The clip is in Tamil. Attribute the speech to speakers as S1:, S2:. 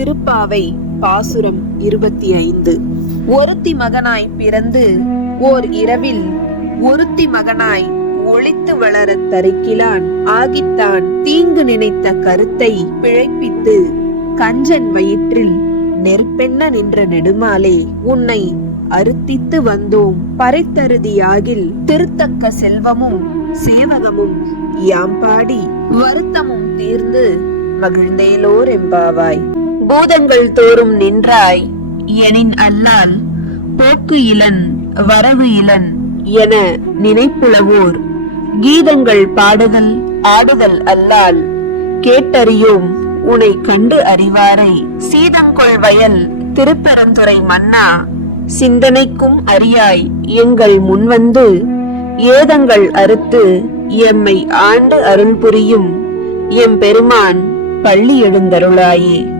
S1: திருப்பாவை பாசுரம் இருபத்தி ஐந்து. ஒருத்தி மகனாய் பிறந்து ஓர் இரவில் ஒருத்தி மகனாய் ஒளித்து வளரத் தருக்கிலான். ஆகித்தான் தீங்கு நினைத்த கருத்தை பிழைப்பித்து கஞ்சன் வயிற்றில் நெருப்பென்ன நின்ற நெடுமாலே உன்னை அறுத்தித்து வந்தோம். பறைத்தருதியாகில் திருத்தக்க செல்வமும் சேவகமும் யாம் பாடி வருத்தமும் தீர்ந்து மகிழ்ந்தேலோர் எம்பாவாய் பூதங்கள் தோறும் நின்றாய். எனின் அல்லால் போக்கு இளன் வரவு இளன் என நினைப்புலவோர். கீதங்கள் பாடுதல் ஆடுதல் அல்லால் கேட்டறியோம். உனை கண்டு அறிவாரை. சீதங்கொள் வயல் திருப்பரந்துரை மன்னா. சிந்தனைக்கும் அறியாய். எங்கள் முன்வந்து ஏதங்கள் அறுத்து எம்மை ஆண்டு அருள் புரியும். எம் பெருமான் பள்ளி எழுந்தருளாயே.